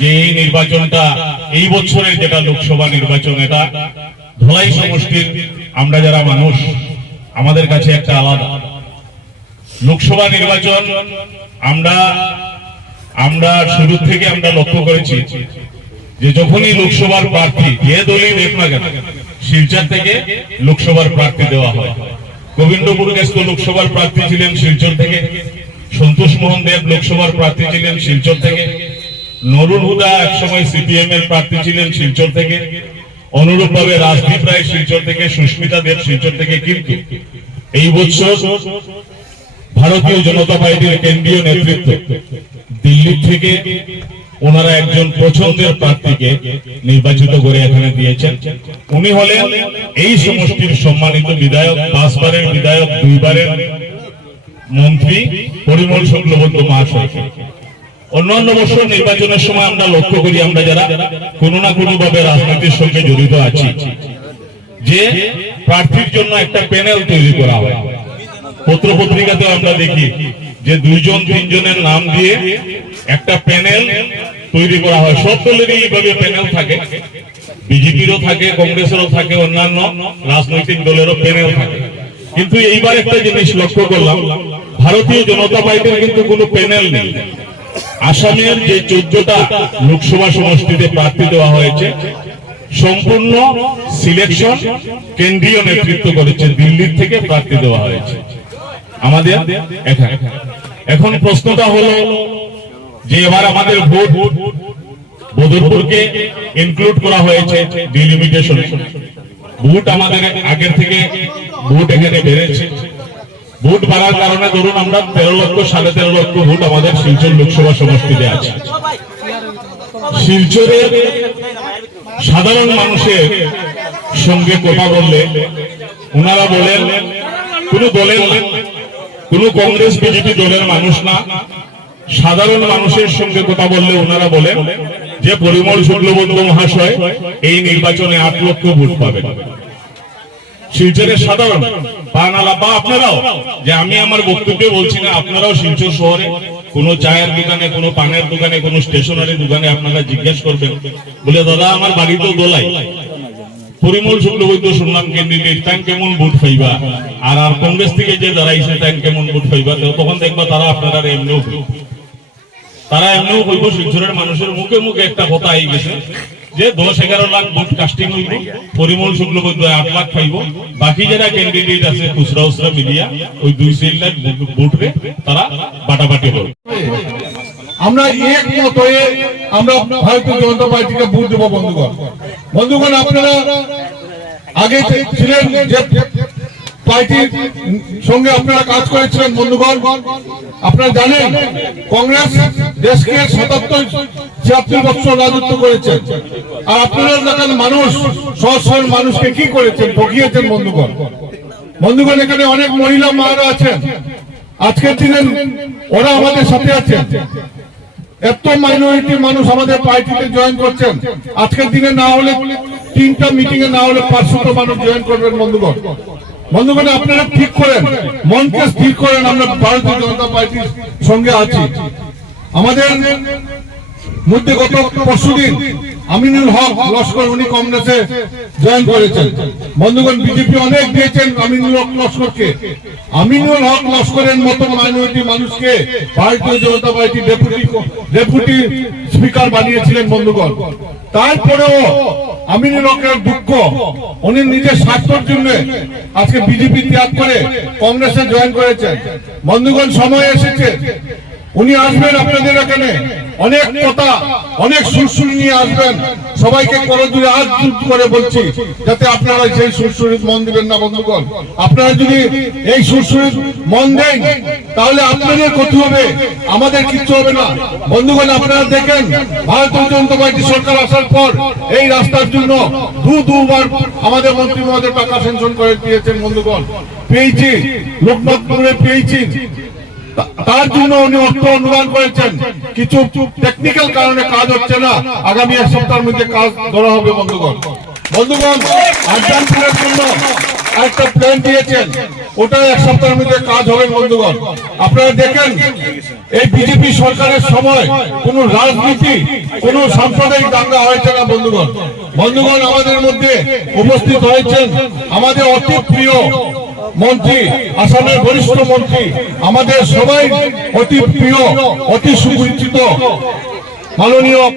যে এই নির্বাচনটা এই বছরের যেটা লোকসভা নির্বাচন, এটা ধলাই সমষ্টির আমরা যারা মানুষ আমাদের কাছে একটা আলাদা লোকসভা নির্বাচন। আমরা শুরু থেকে আমরা লক্ষ্য করেছি যে যখনই লোকসভার প্রার্থী যে দলই দেখ না কেন শিলচর থেকে লোকসভার প্রার্থী দেওয়া হয়। গোবিন্দ মুরুগেশ তো লোকসভার প্রার্থী ছিলেন শিলচর থেকে, সন্তোষ মোহন দেব লোকসভার প্রার্থী ছিলেন শিলচর থেকে, নরুল হুদা একসময় সিপিএম এর প্রার্থী ছিলেন শিলচর থেকে, অনুরূপভাবে রাজদীপ রায় শিলচর থেকে, সুস্মিতা দেব শিলচর থেকে। কিন্তু এই বছর ভারতীয় জনতা পার্টির কেন্দ্রীয় নেতৃত্ব দিল্লি থেকে ওনারা একজন পছন্দের প্রার্থীকে নির্বাচিত করে এখানে দিয়েছেন। উনি হলেন এই সমষ্টির সম্মানিত বিধায়ক, 5 বারের বিধায়ক, 2 বারের মন্ত্রী পরিমল শুক্লবৈদ্য মহাশয়। অন্যান্য বছর নির্বাচনের সময় আমরা লক্ষ্য করি, আমরা যারা কোনো না কোনো ভাবে রাজনীতির সঙ্গে জড়িত আছি, যে প্রার্থীর জন্য একটা প্যানেল তৈরি করা হয়। পত্র পত্রিকাতে আমরা দেখি যে 2-3 জনের নাম দিয়ে একটা প্যানেল তৈরি করা হয়। সব দলেরই এইভাবে প্যানেল থাকে, বিজেপিরও থাকে, কংগ্রেসেরও থাকে, অন্যান্য রাজনৈতিক দলেরও প্যানেল থাকে। কিন্তু এইবার একটা জিনিস লক্ষ্য করলাম, ভারতীয় জনতা পার্টির কিন্তু কোনো প্যানেল নেই। আসামের যে 14টা লোকসভা সমষ্টিতে প্রার্থী দেওয়া হয়েছে, সম্পূর্ণ সিলেকশন কেন্দ্রীয় নেতৃত্ব করেছে, দিল্লির থেকে প্রার্থী দেওয়া হয়েছে আমাদের এখানে। এখন প্রশ্নটা হলো যে এবার আমাদের ভোট বদরপুরকে ইনক্লুড করা হয়েছে ডিলিমিটেশন। ভোট আমাদের আগের থেকে ভোট এখানে বেড়েছে। ভোট বাড়ার কারণে ধরুন আমরা 13 লক্ষ 13.5 লক্ষ ভোট আমাদের শিলচর লোকসভা সমষ্টিতে আছে। শিলচরের সাধারণ মানুষের সঙ্গে কথা বললে ওনারা বলেন কোন দলের না, কোন কংগ্রেস বিজেপি দলের মানুষ না, সাধারণ মানুষের সঙ্গে কথা বললে ওনারা বলেন যে পরিমল শুক্লবৈদ্য মহাশয় এই নির্বাচনে 8 লক্ষ ভোট পাবেন। শিলচরের সাধারণ বাঙালা বা আপনারাও, যে আমি আমার বক্তব্যে বলছি না, আপনারাও শিলচর শহরে কোনো চায়ের দোকানে, কোনো পানের দোকানে, কোনো স্টেশনারি দোকানে আপনারা জিজ্ঞেস করবেন, বলে দাদা আমার বাড়ি তো দোলাই, পরিমল শুক্লবৈদ্য শুনলাম ক্যান্ডিডেট, তাই কেমন ভোট পাইবা, আর কংগ্রেস থেকে যে দাঁড়াইছে তাই কেমন ভোট পাইবা। তখন দেখবা তারা আপনারা এমনিও কইব। শিলচরের মানুষের মুখে মুখে একটা কথা আই গেছে যে 10-11 লাখ ভোট কাস্টিং হইব, পরিমল শুক্লবৈদ্য 8 লাখ পাইব, বাকি যারা ক্যান্ডিডেট আছে খুচরা উসরা মিলিয়া ওই 2-3 লাখ ভোটে তারা বাটাবাটি করবে। আমরা একমত হয়ে আমরা ভারতীয় জনতা পার্টিকে ভোট দেবো। বন্ধুগণ আপনারা আগে ছিলেন যে পার্টির সঙ্গে আপনারা কাজ করেছিলেন, বন্ধুগণ আপনারা জানেন কংগ্রেস দেশকে 77 বছর রাজত্ব করেছে, আর আপনারা দেখেন মানুষ সহজ মানুষকে কি করেছেন, ঠকিয়েছেন। বন্ধুগণ এখানে অনেক মহিলা মারা আছেন, আজকের দিনে ওরা আমাদের সাথে আছেন। এত মাইনরিটি মানুষ আমাদের পার্টিতে জয়েন করছেন, আজকের দিনে না হলে 3টা মিটিং এ না হলে 500 মানুষ জয়েন করবেন। বন্ধুগণ আপনারা ঠিক করেন, মনকে স্থির করেন, আমরা ভারতীয় জনতা পার্টির সঙ্গে আছি। আমাদের মধ্যে গত পরশুদিন আমিনুল হক লস্কর উনি কংগ্রেসে জয়েন করেছেন। বন্ধুগণ বিজেপি অনেক দিয়েছেন আমিনুল হক লস্করকে। আমিনুল হক লস্করের মতো মাইনরিটি মানুষকে ভারতীয় জনতা পার্টি ডেপুটি স্পিকার বানিয়েছিলেন। বন্ধুগণ তারপরেও আমিনুল হকের দুঃখ, উনি নিজের স্বার্থের জন্য আজকে বিজেপি ত্যাগ করে কংগ্রেসে জয়েন করেছেন। বন্ধুগণ সময় এসেছে, উনি আসবেন আপনাদের এখানে, অনেক কথা অনেক সুরসুরি নিয়ে আসবেন। সবাইকে করজোড়ে হাত করে বলছি যাতে আপনারা সেই সুরসুরির মন দিবেন না। বন্ধুগণ আপনারা যদি এই সুরসুরির মন দেন তাহলে আপনাদের ক্ষতি হবে, আমাদের কিচ্ছু হবে না। বন্ধুগণ আপনারা দেখেন ভারতীয় জনতা পার্টি সরকার আসার পর এই রাস্তার জন্য দুবার আমাদের মন্ত্রী মহোদয় টাকা স্যাংশন করে দিয়েছেন। বন্ধুগণ পেয়েছি, লোকনাথপুরে পেয়েছি, তার জন্য উনি অর্থ অনুদান করেছেন। কিছু টেকনিক্যাল কারণে কাজ হচ্ছে না, আগামী 1 সপ্তাহের মধ্যে কাজ ধরা হবে। বন্ধুগণ আড্ডানপুরের জন্য একটা প্ল্যান দিয়েছেন, ওটা এক সপ্তাহের মধ্যে কাজ হবে বন্ধুগণ। আপনারা দেখেন এই বিজেপি সরকারের সময় কোন রাজনীতি, কোন সাম্প্রদায়িক দাঙ্গা হয়েছে না বন্ধুগণ। বন্ধুগণ, আমাদের মধ্যে উপস্থিত হয়েছেন আমাদের অতি প্রিয় মন্ত্রী, আসামের বরিষ্ঠ মন্ত্রী, আমাদের সবাই অতি প্রিয়, অতি সুপরিচিত মাননীয়